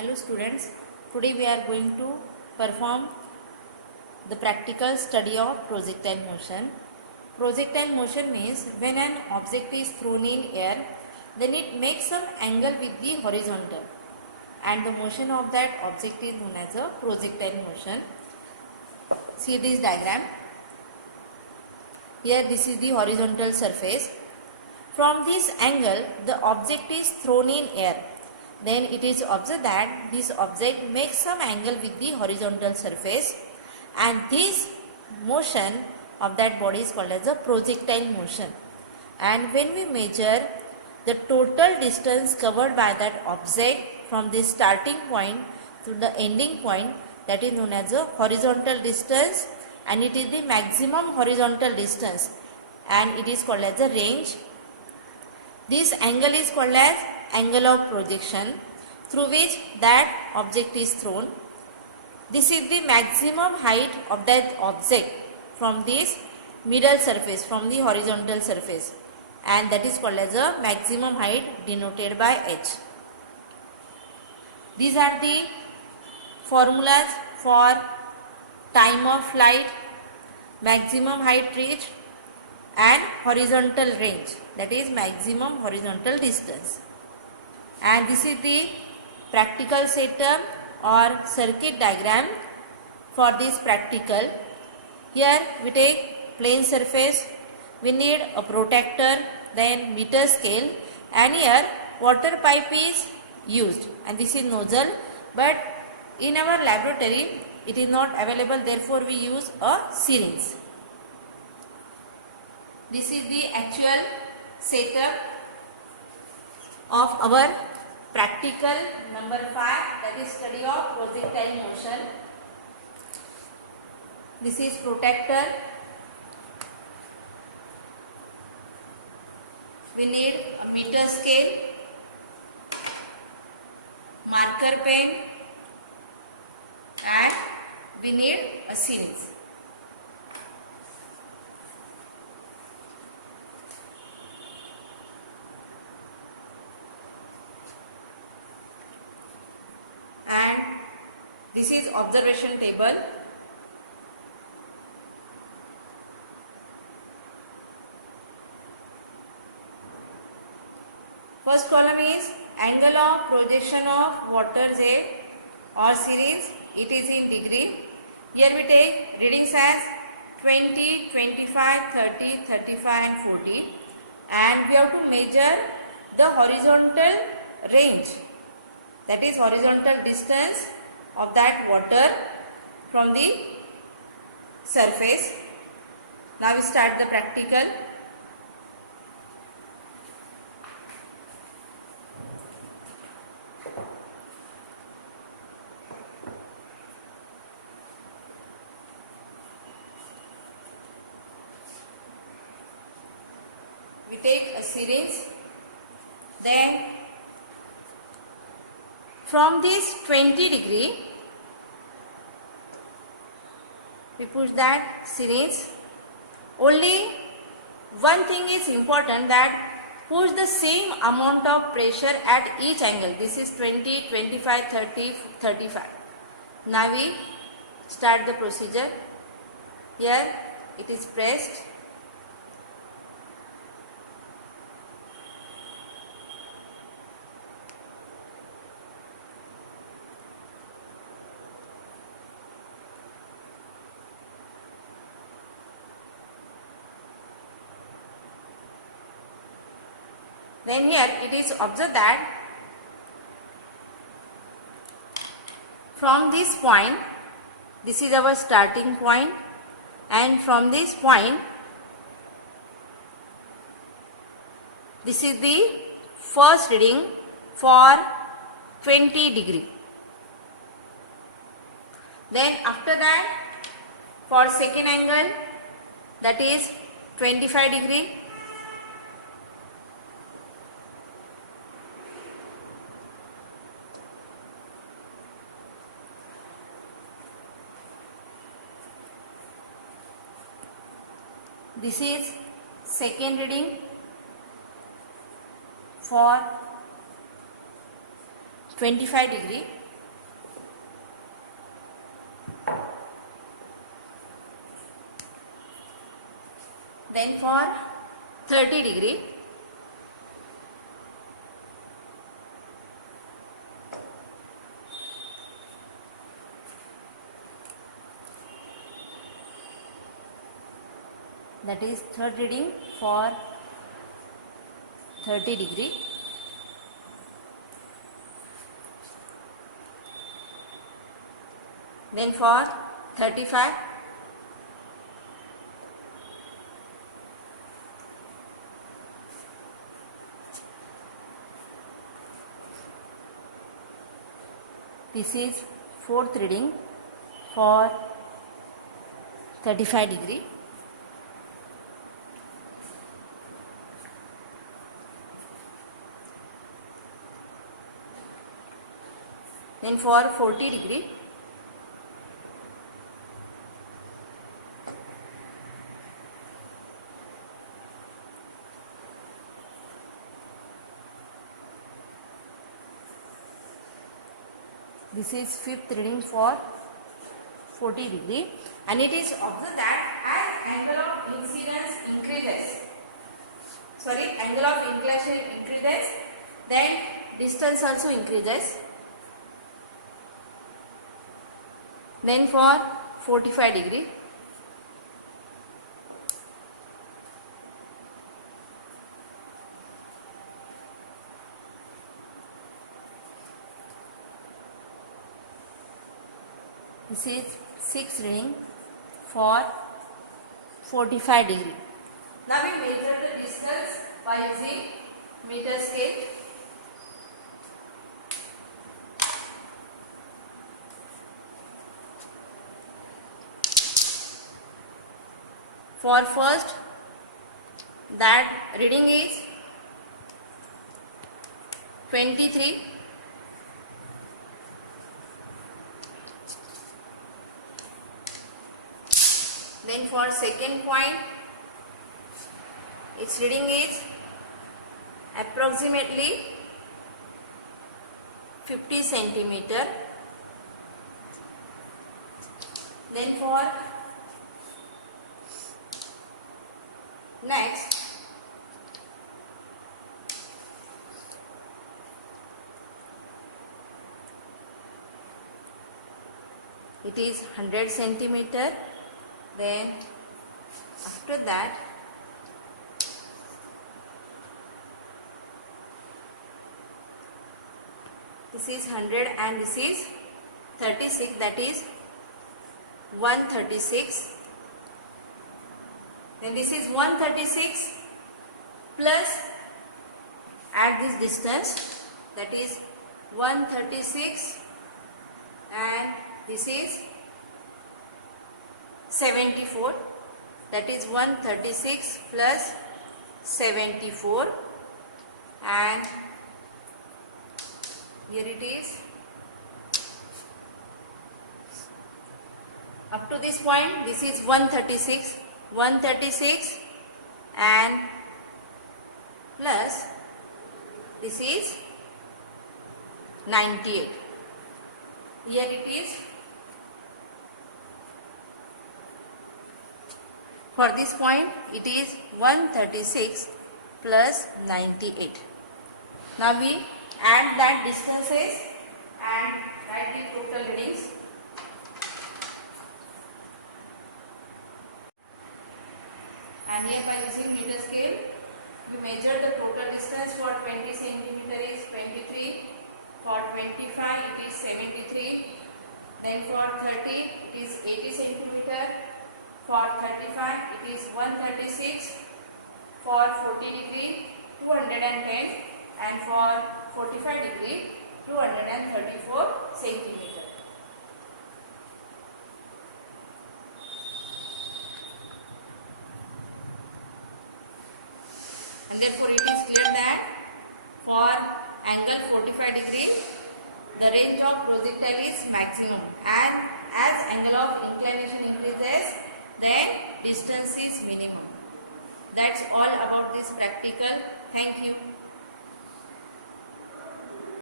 Hello students, today we are going to perform the practical study of projectile motion. Projectile motion means when an object is thrown in air, then it makes some angle with the horizontal, and the motion of that object is known as a projectile motion. See this diagram. Here this is the horizontal surface. From this angle the object is thrown in air. Then it is observed that this object makes some angle with the horizontal surface, and this motion of that body is called as a projectile motion. And when we measure the total distance covered by that object from the starting point to the ending point, that is known as a horizontal distance, and it is the maximum horizontal distance, and it is called as a range. This angle is called as angle of projection through which that object is thrown. This is the maximum height of that object from this middle surface, from the horizontal surface, and that is called as a maximum height denoted by h. These are the formulas for time of flight, maximum height reached, and horizontal range, that is maximum horizontal distance. And this is the practical setup or circuit diagram for this practical. Here we take plane surface, we need a protector, then meter scale, and here water pipe is used, and this is nozzle, but in our laboratory it is not available, therefore we use a syringe. This is the actual setup of our practical number 5, that is study of projectile motion. This is protector. We need a meter scale, marker pen, and we need a syringe. And this is observation table. First column is angle of projection of water jet or syringe. It is in degree. Here we take readings as 20, 25, 30, 35 and 40, and we have to measure the horizontal range, that is horizontal distance of that water from the surface. Now we start the practical. We take a syringe, then from this 20 degree, we push that syringe. Only one thing is important, that push the same amount of pressure at each angle. This is 20, 25, 30, 35. Now we start the procedure. Here it is pressed. Then here it is observed that from this point, this is our starting point, and from this point, this is the first reading for 20 degree. Then after that, for second angle, that is 25 degree. This is second reading for 25 degree. Then for 30 degree, that is third reading for 30 degree. Then for 35, this is fourth reading for 35 degree. Then for 40 degree, this is fifth reading for 40 degree, and it is observed that as angle of incidence increases, angle of inclination increases, then distance also increases. Then for 45 degree, this is sixth reading for 45 degree. Now we measure the distance by using meter scale. For first, that reading is 23. Then for second point, its reading is approximately 50 centimeter. Then for next, it is 100 centimeter. Then after that, this is 100 and this is 36, that is 136. Then this is 136 plus add this distance, that is 136, and this is 74, that is 136 plus 74, and here it is. Up to this point, this is 136 and plus this is 98. Here it is. For this point, it is 136 plus 98. Now we add that distances and write the total readings. And here by using meter scale, we measure the total distance. For 20 centimeter is 23, for 25 it is 73, then for 30 it is 80 centimeter, for 35 it is 136, for 40 degree 210, and for 45 degree 234 centimeter. And therefore it is clear that for angle 45 degree, the range of projectile is maximum, and as angle of inclination increases, then distance is minimum. That's all about this practical. Thank you.